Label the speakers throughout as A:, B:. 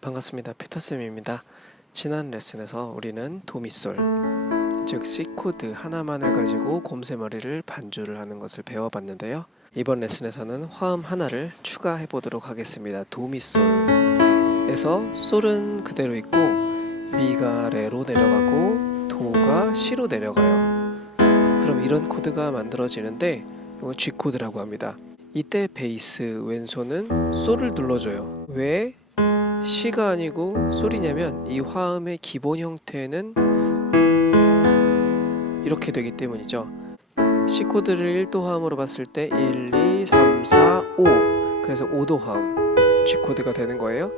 A: 반갑습니다. 피터쌤입니다. 지난 레슨에서 우리는 도미솔, 즉 C 코드 하나만을 가지고 곰새머리를 반주를 하는 것을 배워봤는데요. 이번 레슨에서는 화음 하나를 추가해 보도록 하겠습니다. 도미솔에서 솔은 그대로 있고 미가 레로 내려가고 도가 시로 내려가요. 그럼 이런 코드가 만들어지는데 이건 G 코드라고 합니다. 이때 베이스 왼손은 솔을 눌러줘요. 왜 시가 아니고 솔이냐면 이 화음의 기본 형태는 이렇게 되기 때문이죠. C 코드를 1도 화음으로 봤을 때 1, 2, 3, 4, 5 그래서 5도 화음 G 코드가 되는 거예요.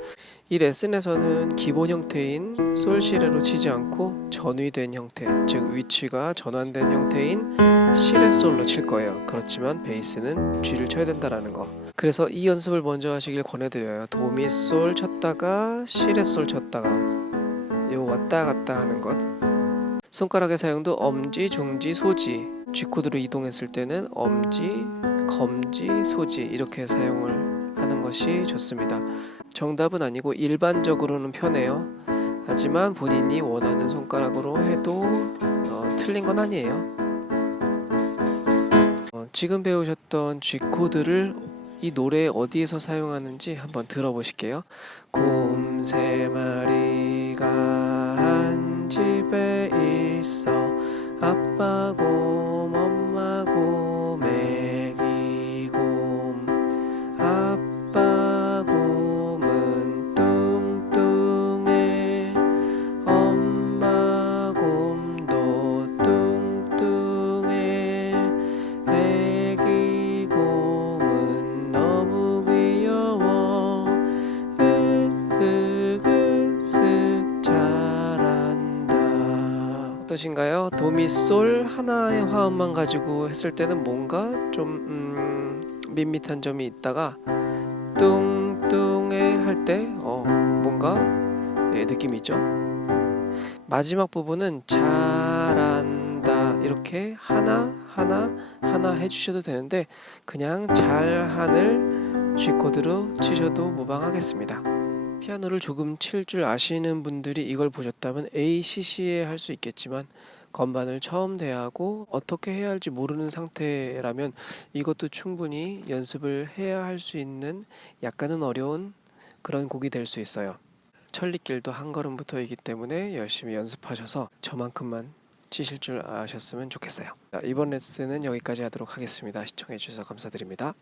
A: 이 레슨에서는 기본 형태인 솔시레로 치지 않고 전위된 형태, 즉 위치가 전환된 형태인 시레솔로 칠 거예요. 그렇지만 베이스는 G를 쳐야 된다라는 거. 그래서 이 연습을 먼저 하시길 권해드려요. 도미솔 쳤다가 시레솔 쳤다가 요 왔다 갔다 하는 것. 손가락의 사용도 엄지, 중지, 소지. G 코드로 이동했을 때는 엄지, 검지, 소지 이렇게 사용을 하는 것이 좋습니다. 정답은 아니고 일반적으로는 편해요. 하지만 본인이 원하는 손가락으로 해도 어, 틀린 건 아니에요. 어, 지금 배우셨던 G 코드를 이 노래 어디에서 사용하는지 한번 들어보실게요. 곰 세 마리가 한 집에 있어 아빠 어떠신가요? 도미솔 하나의 화음만 가지고 했을 때는 뭔가 좀 음, 밋밋한 점이 있다가 뚱뚱해 할 때 어, 뭔가 예, 느낌이 있죠 마지막 부분은 잘한다 이렇게 하나 하나 하나 해주셔도 되는데 그냥 잘한을 G 코드로 치셔도 무방하겠습니다. 피아노를 조금 칠 줄 아시는 분들이 이걸 보셨다면 ACC에 할 수 있겠지만 건반을 처음 대하고 어떻게 해야 할지 모르는 상태라면 이것도 충분히 연습을 해야 할 수 있는 약간은 어려운 그런 곡이 될 수 있어요. 천리길도 한 걸음부터이기 때문에 열심히 연습하셔서 저만큼만 치실 줄 아셨으면 좋겠어요. 자, 이번 레슨은 여기까지 하도록 하겠습니다. 시청해 주셔서 감사드립니다.